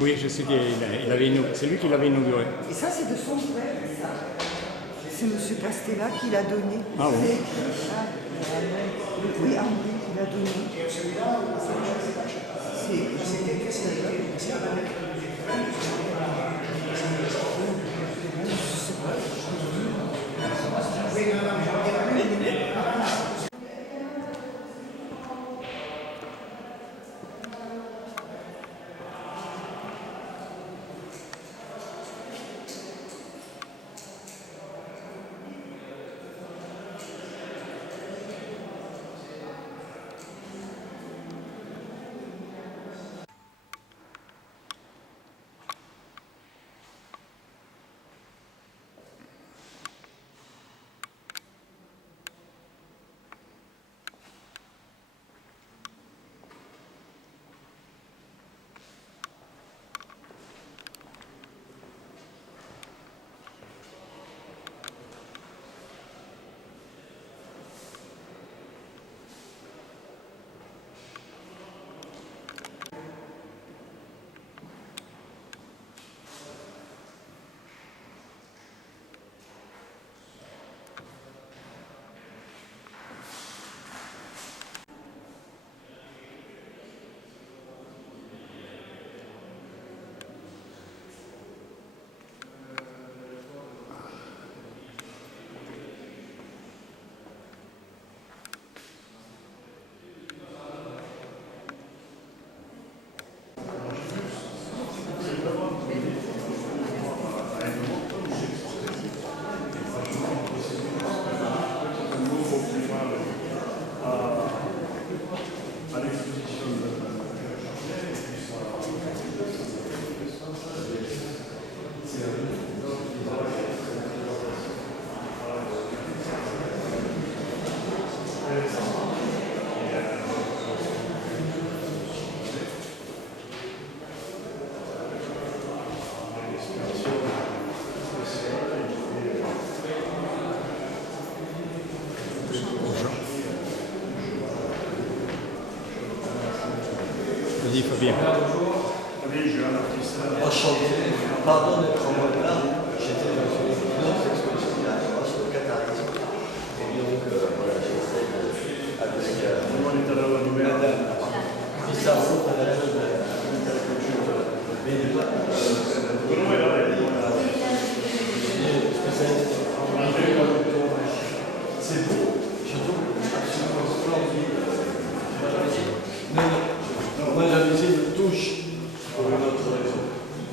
Oui, je sais qu'il avait inauguré. C'est lui qui l'avait inauguré. Et ça, c'est de son frère, ça. C'est M. Castella qui l'a donné. Ah bon? Oui, André qui l'a donné. Vas-y, Fabien. Oui, je suis un artiste. Enchanté. Pardon d'être en mode là. J'étais dans une autre exposition il y a un mois sur le catharisme. Et donc, voilà, j'essaie avec On est à la nouvelle. Madame Pissarro, de la culture bénévole. C'est beau. Je trouve absolument splendide. Moi, la musique me touche pour une autre raison,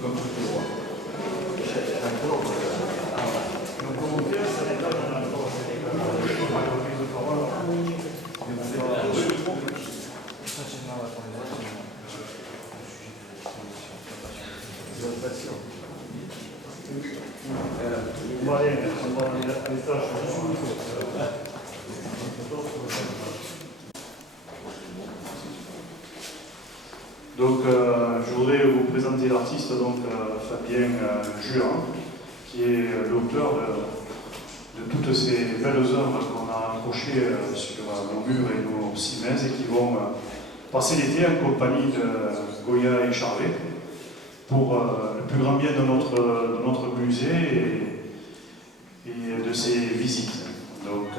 comme tout le monde. Donc, commentaire, ça n'est pas dans la force. Prise de parole. On va aller à l'étage. Donc, je voudrais vous présenter l'artiste, donc Fabien Juan, qui est l'auteur de toutes ces belles œuvres qu'on a accrochées sur nos murs et nos cimaises et qui vont passer l'été en compagnie de Goya et Charvet pour le plus grand bien de notre musée et de ses visites. Donc,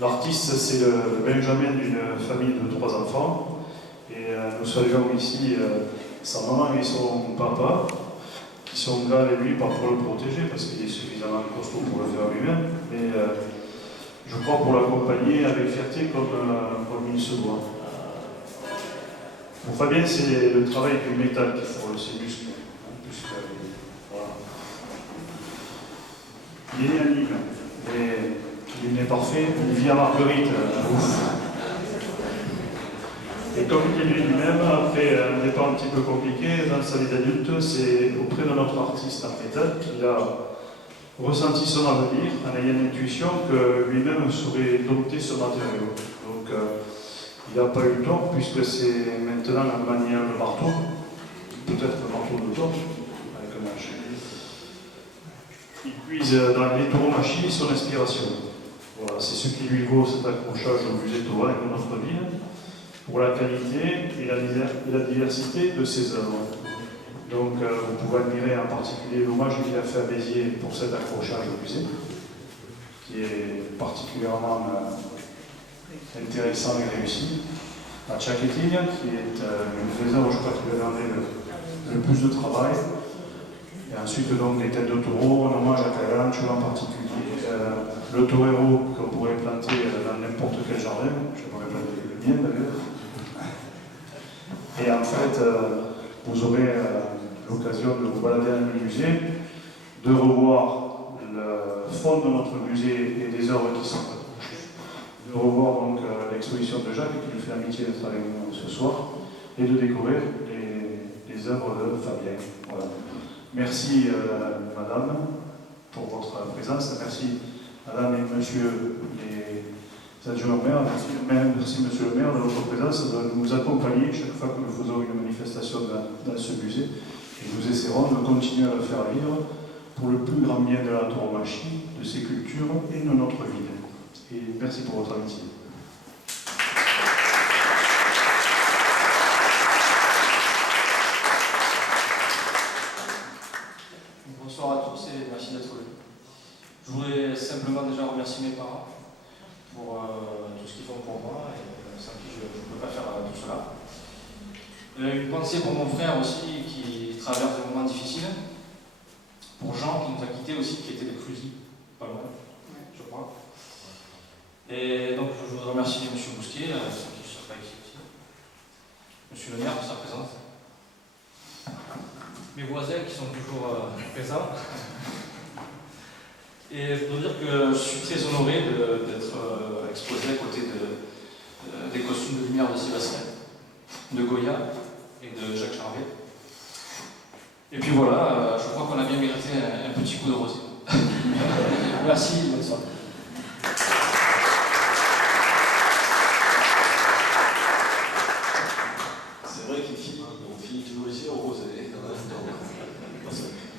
l'artiste, c'est le Benjamin d'une famille de 3 enfants. Et nous saluons ici sa maman et son papa, qui sont là avec lui, pas pour le protéger, parce qu'il est suffisamment costaud pour le faire lui-même, mais je crois pour l'accompagner avec fierté comme il se doit. Pour Fabien, c'est le travail du métal qui forme ses muscles. Voilà. Il est né à Nîmes, mais il n'est parfait, il vit à Marguerite. Et comme il dit lui-même, après un départ un petit peu compliqué dans sa vie d'adulte, c'est auprès de notre artiste en métal qu'il a ressenti son avenir en ayant l'intuition que lui-même saurait dompter ce matériau. Donc il n'a pas eu le temps, puisque c'est maintenant la manière le marteau, peut-être le marteau de torche, avec un manche. Il puise dans l'électromachie son inspiration. Voilà, c'est ce qui lui vaut cet accrochage au musée Thorin de notre ville, pour la qualité et la diversité de ses œuvres. Donc vous pouvez admirer en particulier l'hommage qu'il a fait à Béziers pour cet accrochage au musée, qui est particulièrement intéressant et réussi. À Tchaketing, qui est une des œuvres, je crois, qui lui a demandé le plus de travail. Et ensuite, donc, des têtes de taureau, un hommage à Calancho en particulier. Le torero qu'on pourrait planter dans n'importe quel jardin, j'aimerais planter le mien d'ailleurs. Et en fait, vous aurez l'occasion de vous balader dans le musée, de revoir le fond de notre musée et des œuvres qui sont accrochées, de revoir donc l'exposition de Jacques qui nous fait l'amitié d'être avec nous ce soir, et de découvrir les œuvres de Fabien. Voilà. Merci madame pour votre présence, merci madame et monsieur les adjoints au maire, merci monsieur le maire de votre présence, de nous accompagner chaque fois que nous faisons une manifestation dans ce musée, et nous essaierons de continuer à le faire vivre pour le plus grand bien de la tauromachie, de ses cultures et de notre ville. Et merci pour votre amitié. Bonsoir à tous et merci d'être venus. Je voudrais simplement déjà remercier mes parents pour tout ce qu'ils font pour moi et sans qui je ne peux pas faire tout cela. Une pensée pour mon frère aussi qui traverse des moments difficiles. Pour Jean qui nous a quittés aussi, qui était des Clusy, pas loin, je crois. Et donc je voudrais remercier M. Bousquier, sans qui je ne serais pas ici aussi. Monsieur le maire pour sa présence. Mes voisins qui sont toujours présents. Et je dois dire que je suis très honoré d'être exposé à côté des costumes de lumière de Sébastien, de Goya et de Jacques Charvet. Et puis voilà, je crois qu'on a bien mérité un petit coup de rosé. Merci, bonne soirée. C'est vrai qu'on finit toujours ici au rosé.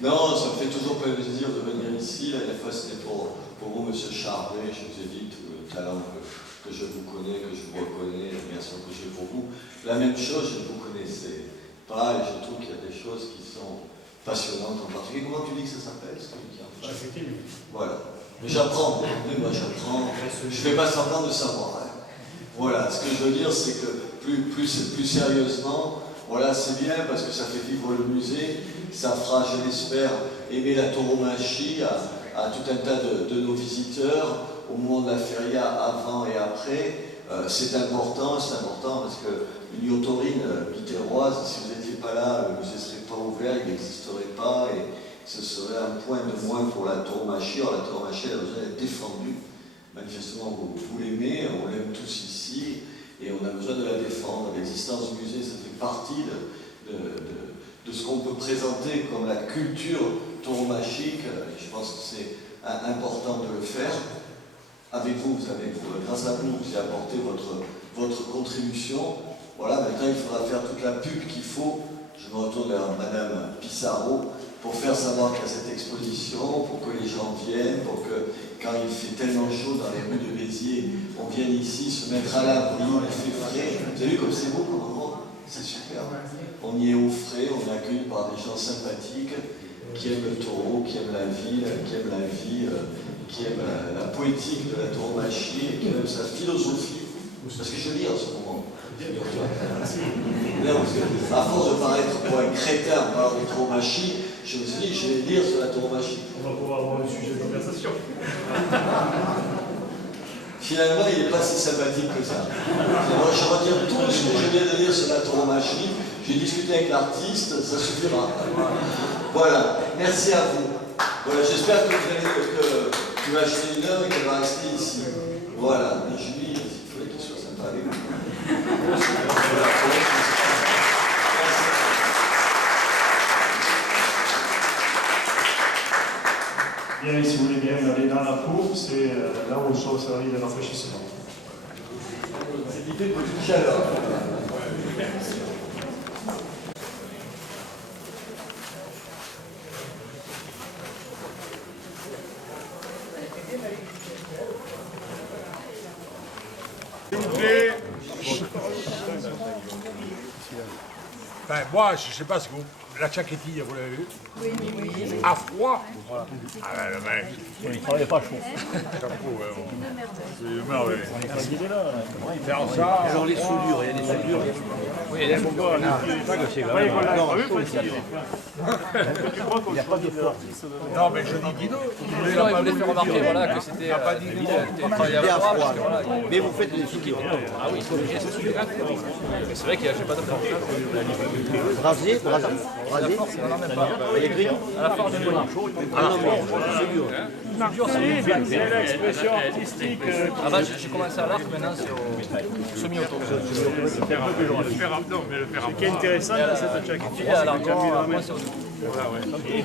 Non, ça me fait toujours plaisir de venir ici. La dernière fois, c'était pour vous, monsieur Charvet. Je vous ai dit tout le talent que je vous connais, que je vous reconnais, l'admiration que j'ai pour vous. La même chose, je ne vous connaissais pas et je trouve qu'il y a des choses qui sont passionnantes en particulier. Comment tu dis que ça s'appelle, celui qui est en face ? Voilà. Mais j'apprends, moi j'apprends. Je ne fais pas semblant de savoir. Hein. Voilà, ce que je veux dire, c'est que plus sérieusement, voilà, c'est bien parce que ça fait vivre le musée. Ça fera, je l'espère, aimer la tauromachie à tout un tas de nos visiteurs au moment de la feria, avant et après. C'est important parce que l'Union taurine biterroise, si vous n'étiez pas là, le musée ne serait pas ouvert, il n'existerait pas et ce serait un point de moins pour la tauromachie. Alors la tauromachie, elle a besoin d'être défendue. Manifestement, vous l'aimez, on l'aime tous ici et on a besoin de la défendre. L'existence du musée, ça fait partie de ce qu'on peut présenter comme la culture tauromachique. Je pense que c'est important de le faire. Avec vous, grâce à vous, vous avez apporté votre contribution. Voilà, maintenant il faudra faire toute la pub qu'il faut. Je me retourne vers Madame Pissarro pour faire savoir qu'il y a cette exposition, pour que les gens viennent, pour que quand il fait tellement chaud dans les rues de Béziers, on vienne ici se mettre à l'abri, il fait frais. Vous avez vu comme c'est beau comme endroit ? C'est super. On y est au frais, on est accueilli par des gens sympathiques qui aiment le taureau, qui aiment la ville, qui aiment la vie, qui aiment la poétique de la tauromachie et qui aiment sa philosophie. Parce que je lis en ce moment. Là, à force de paraître pour un crétin en parlant de tauromachie, je me suis dit, je vais lire sur la tauromachie. On va pouvoir avoir un sujet de conversation. Finalement, il n'est pas si sympathique que ça. Alors, je retire tout ce que je viens de lire sur la tauromachie. J'ai discuté avec l'artiste, ça suffira. Voilà, merci à vous. Voilà, j'espère que tu vas acheter une œuvre et qu'elle va rester ici. Voilà, mais Julie, il fallait qu'il soit sympa avec vous. Bien, si vous voulez bien aller dans la cour, c'est là où sont servis les rafraîchissements. Chaleur. Enfin, moi, je ne sais pas ce que vous... La chaquetille, vous l'avez vu? Oui, oui. À froid. Voilà. Ah ben, le mec, il ne travaillait pas chaud. Chapeau, ouais, bon. C'est une merveille. Faire ça. Alors les soudures, il y a des soudures. Oui, il y a des gars, Vous voyez qu'on l'a pas vu, facile. Tu crois qu'on a pas de force. Non, mais je dis Guido. Il voulait faire remarquer voilà, que c'était travaillé à froid. Parce que, voilà, mais vous faites des soudures. Ah oui, c'est sûr. Mais c'est vrai qu'il n'y a pas de force. Brasier. La force, non, même pas. Il est gris. À la force du bonheur. Ah non, mais soudure. c'est l'expression artistique. Ah bah j'ai commencé à l'arc, maintenant c'est au semi-auto. C'est un peu plus loin. Non, mais le faire. Ce qui est intéressant dans cette jaquette, À l'arc, après c'est au voilà, ouais.